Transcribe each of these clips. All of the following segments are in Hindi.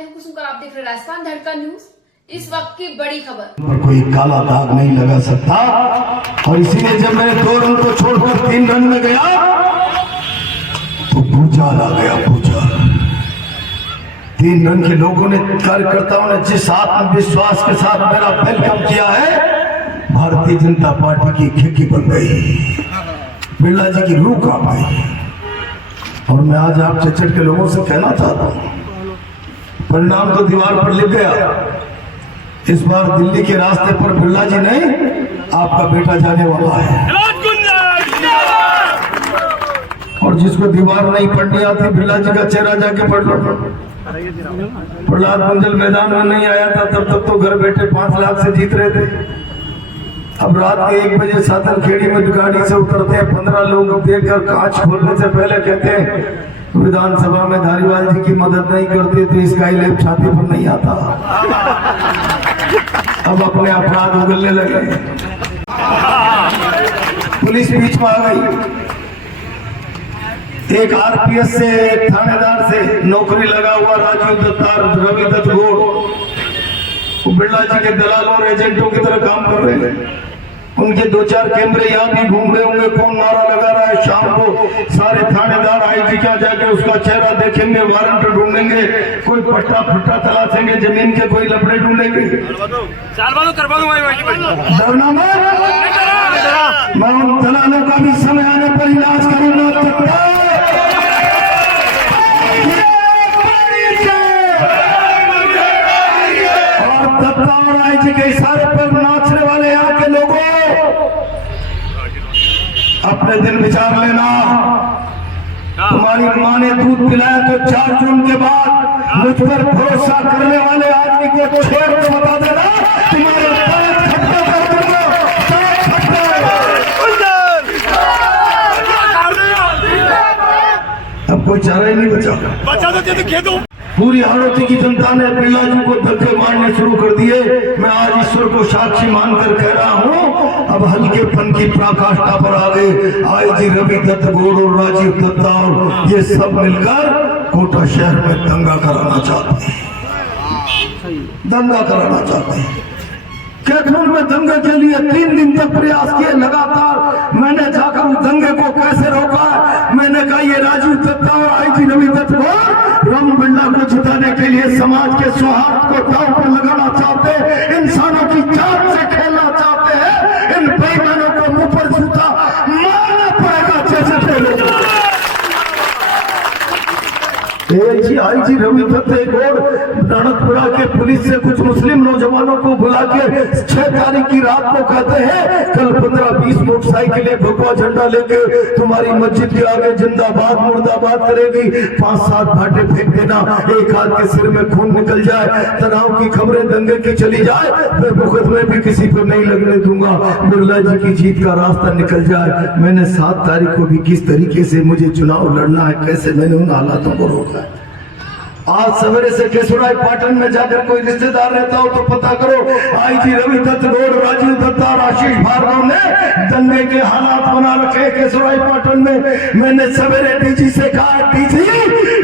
मैं हूं कुसुम, आप देख रहे हैं राजस्थान धड़का न्यूज। इस वक्त की बड़ी खबर पर कोई काला दाग नहीं लगा सकता और इसीलिए जब मैं 2 रन को छोड़कर 3 रन में गया तो भूचाल आ गया, भूचाल। 3 रन के लोगों ने, कार्यकर्ताओं ने जिस आत्मविश्वास के साथ मेरा वेलकम किया है, भारतीय जनता पार्टी की खिड़की बन गई, बिरला जी की रूह कांप गई। और मैं आज आप चचट के लोगों से कहना चाहता हूं, परिणाम तो दीवार पर लिख गया। इस बार दिल्ली के रास्ते पर बिरला जी नहीं, आपका बेटा जाने वाला है। और जिसको दीवार नहीं पढ़नी आती, बिरला जी का चेहरा जाके पढ़ लो। प्रहलाद मंजल मैदान में नहीं आया था तब तक तो घर बैठे 5 लाख से जीत रहे थे। अब रात के 1 बजे साधन खेड़ी में गाड़ी से उतरते हैं, 15 लोग देखकर कांच खोलने से पहले कहते हैं विधानसभा में धारीवाल जी की मदद नहीं करते तो इसका इलेम छाती पर नहीं आता। अब अपने अपराध उगलने लगे, पुलिस बीच में आ गई। एक आरपीएस से, एक थानेदार से नौकरी लगा हुआ राजीव दत्ता, रवि दत्त गौड़, वो बिरला जी के दलाल और एजेंटों की तरह काम कर रहे हैं। उनके 2-4 कैमरे यहाँ भी घूम रहे होंगे, कौन नारा लगा रहा है। शाम को सारे थानेदार आईजी क्या जाके उसका चेहरा देखेंगे, वारंट ढूंढेंगे, कोई पट्टा फट्टा तलाशेंगे, जमीन के कोई लफड़े ढूंढेंगे। डरना मत, मैं उन दलालों का भी समय आने पर इलाज करूंगा। और दत्ता और आईजी के इशारे पर नाचने वाले यहाँ के लोगों, अपने दिन विचार लेना। तुम्हारी माँ ने दूध पिलाया तो 4 जून के बाद मुझ पर भरोसा करने वाले आदमी को छोड़ के बता देना, तुम्हारे अब कोई चारा ही नहीं बचा। पूरी हाड़ौती की जनता ने बिरला जी को धक्के मारने शुरू कर दिए। मैं आज ईश्वर को साक्षी मानकर कह रहा हूं, अब हल्केपन की पराकाष्ठा पर आ गए। आईजी रवि दत्त गौड़ और राजीव दत्ता और ये सब मिलकर कोटा शहर में दंगा कराना चाहते हैं, दंगा कराना चाहते हैं। कैथून में दंगे के लिए 3 दिन तक प्रयास किए लगातार। मैंने जाकर उस दंगे को कैसे रोका, मैंने कहा ये राजीव दत्ता और आईजी रवि दत्त गौड़ राम बिरला को जिताने के लिए समाज के सौहार्द को दांव पर लगाना चाहते हैं, इंसानों की जान से खेलना चाहते हैं। इन बेईमानों को मुंह पर जूता मारना पड़ेगा जैसे खेलो। आईजी रवि दत्त गौड़ रणतपुरा के पुलिस से कुछ मुस्लिम नौजवानों को बुला के 6 तारीख की रात को कहते हैं कल 15-20 मोटरसाइकिलें भगवा झंडा लेके तुम्हारी मस्जिद के आगे जिंदाबाद मुर्दाबाद करेगी। 5-7 भाटे फेंक देना, एक हाथ के सिर में खून निकल जाए, तनाव की खबरें दंगे की चली जाए, मैं मुकदमे भी किसी को नहीं लगने दूंगा, बिरला जी की जीत का रास्ता निकल जाए। मैंने 7 तारीख को भी किस तरीके से मुझे चुनाव लड़ना है, कैसे मैंने उन हालातों को रोका है। आज सवेरे से केसुराई पाटन में जाकर कोई रिश्तेदार रहता हो तो पता करो, आईजी रवि दत्त गौड़, राजीव दत्ता और आशीष भार्गव ने दंगे के हालात बना रखे केसुराई पाटन में। मैंने सवेरे डीजी से कहा, डीजी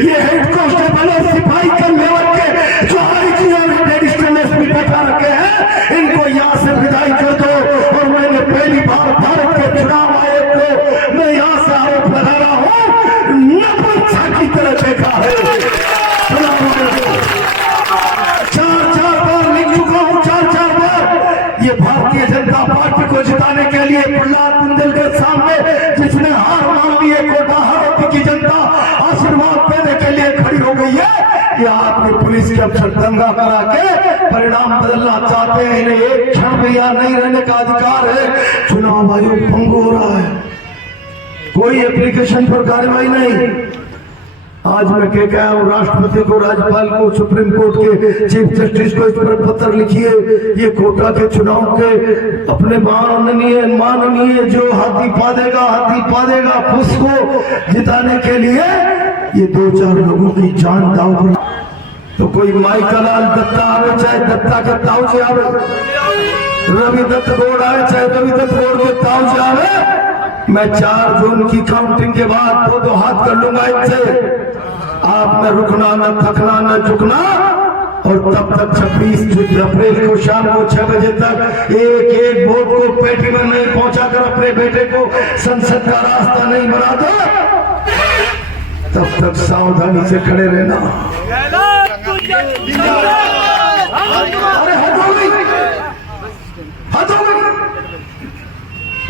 ये हेड कांस्टेबल और सिपाही के लेवल के जो आईजी और एडिशनल एसपी बैठा रखे हैं, इनको यहाँ से विदाई कर दो। और मैंने पहली बार भारत के चुनाव आयोग को मैं यहाँ से आरोप लगा रहा हूँ, नपुंसक की तरह देखा है। 4 बार लिख चुका हूं, 4 बार। ये भारतीय जनता पार्टी को जिताने के लिए प्रहलाद मंडल के सामने जिसने हार मान ली है, कोटा हाड़ौती की जनता आशीर्वाद देने के लिए खड़ी हो गई है। ये आपने पुलिस के अफसर दंगा करा के परिणाम बदलना चाहते हैं, इन्हें एक क्षण भी यहाँ नहीं रहने का अधिकार है। चुनाव आयोग भंग हो रहा है, कोई एप्लीकेशन पर कार्रवाई नहीं। आज मैं कह गया हूँ राष्ट्रपति को, राज्यपाल को, सुप्रीम कोर्ट के चीफ जस्टिस को इस पर पत्र लिखिए। ये कोटा के चुनाव के अपने माननीय जो हाथी पा देगा फुस को जिताने के लिए ये 2-4 लोगों की जान दांव पर। तो कोई माइकलाल दत्ता आवे चाहे दत्ता के ताऊजी आवे, रवि दत्त गौड़ आवे चाहे रवि दत्त गौड़ के ताऊजी आवे, मैं 4 जून की काउंटिंग के बाद 2-2 हाथ कर लूंगा इनसे। आप न रुकना, न थकना, न झुकना, और तब तक 26 अप्रैल को शाम को 6 बजे तक एक एक वोट को पेटी में नहीं पहुंचाकर अपने बेटे को संसद का रास्ता नहीं बना दो, तब तक सावधानी से खड़े रहना। अरे हद हो गई, हद हो गई।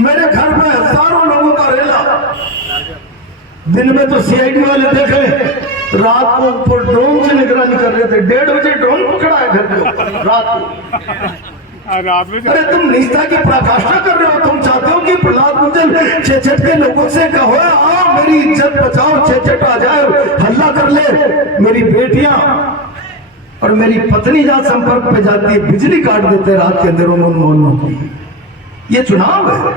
मेरे घर में हजारों लोगों का रेला, दिन में तो सीआईडी वाले देख रहे, रात को ऊपर ड्रोन से निगरानी कर रहे थे। 1:30 बजे ड्रोन पकड़ा है घर के ऊपर रात को। अरे तुम निष्ठा की पराकाष्ठा कर रहे हो। तुम चाहते हो कि प्रहलाद गुंजल चेचट के लोगों से कहो आओ मेरी इज्जत बचाओ, चेचट आ जाए हल्ला कर ले। मेरी बेटियां और मेरी पत्नी जहां संपर्क पे जाती है बिजली काट देते रात के अंदर उन मोहल्लों की। ये चुनाव है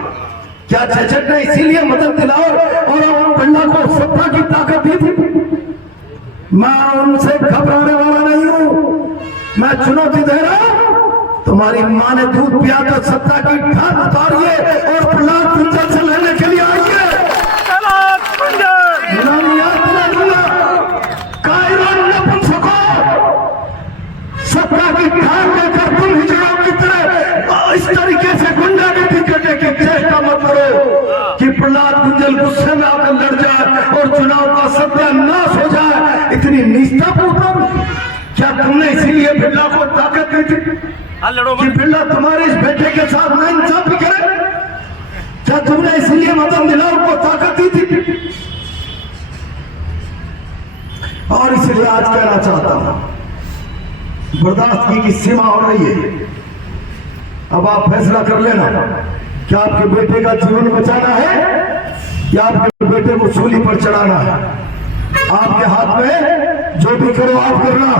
क्या? चेचट ने इसीलिए मदद दिलाओ और पन्ना को सत्ता की ताकत दी थी। मैं उनसे घबराने वाला नहीं हूं, मैं चुनौती दे रहा हूं। तुम्हारी मां ने दूध पिया तो सत्ता की ठान उतारिए और प्रहलाद गुंजल से लेने के लिए आइए। सत्ता की ठान लेकर तुम हिजड़ों की तरह इस तरीके से गुंडागर्दी करने की चेष्टा मत करो कि प्रहलाद गुंजल गुस्से में आकर लड़ जाए और चुनाव का सत्यानाश हो जाए। इतनी निष्ठापूर्वक क्या तुमने इसीलिए बिरला को ताकत दी थी कि बिरला तुम्हारे इस बेटे के साथ नाइंसाफी करे? क्या तुमने इसीलिए मदन दिलावर को ताकत दी थी? और इसलिए आज कहना चाहता हूं, बर्दाश्त की सीमा हो रही है। अब आप फैसला कर लेना, क्या आपके बेटे का जीवन बचाना है या आपके बेटे को सूली पर चढ़ाना है? आपके हाथ में, जो भी करो आप करना।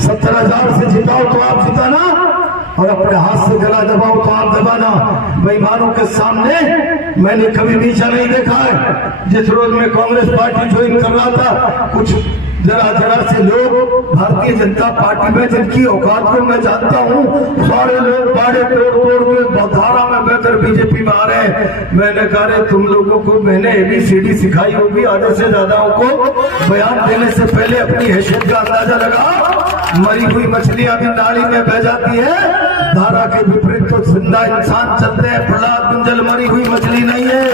70,000 से जिताओ तो आप जिताना और अपने हाथ से गला दबाओ तो आप दबाना। बेईमानों के सामने मैंने कभी नीचा नहीं देखा है। जिस रोज मैं कांग्रेस पार्टी ज्वाइन कर रहा था, कुछ जरा से लोग भारतीय जनता पार्टी में जिनकी औकात को मैं जानता हूँ, सारे लोग बाड़े तोड़ के धारा में बहकर बीजेपी में आ रहे हैं। मैंने कहा तुम लोगों को मैंने ABCD सिखाई होगी, आधे से ज्यादा को बयान देने से पहले अपनी हैसियत का अंदाजा लगा। मरी हुई मछलियां भी नाली में बह जाती है, धारा के विपरीत तो जिंदा इंसान चलते हैं। प्रहलाद गुंजल मरी हुई मछली नहीं है।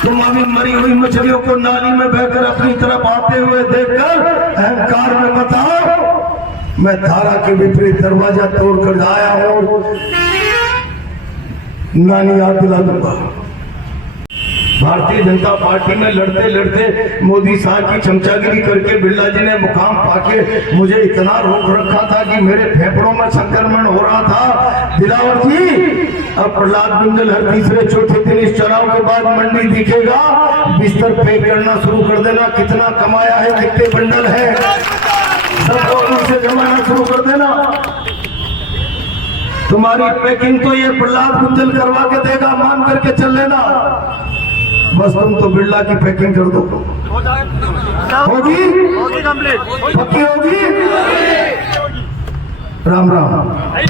तुम अभी मरी हुई मछलियों को नाली में बहकर अपनी तरफ आते हुए देखकर अहंकार में मत आओ। मैं धारा के विपरीत दरवाजा तोड़कर आया हूं, नानी याद दिला दूंगा। भारतीय जनता पार्टी में लड़ते लड़ते मोदी साहब की चमचागिरी करके बिरला जी ने मुकाम पाके मुझे इतना रोक रखा था कि मेरे फेफड़ों में संक्रमण हो रहा था। दिलावर जी, अब प्रहलाद गुंजल हर तीसरे चौथे दिन इस चुनाव के बाद मंडी दिखेगा, बिस्तर पैक करना शुरू कर देना। कितना कमाया है, कितने बंडल है, सब से जमाना शुरू कर देना। तुम्हारी पैकिंग तो ये प्रहलाद गुंजल करवा के देगा, मान करके चल लेना। बस तुम तो बिरला की पैकिंग कर दो, होगी कंप्लीट, पक्की होगी। राम राम।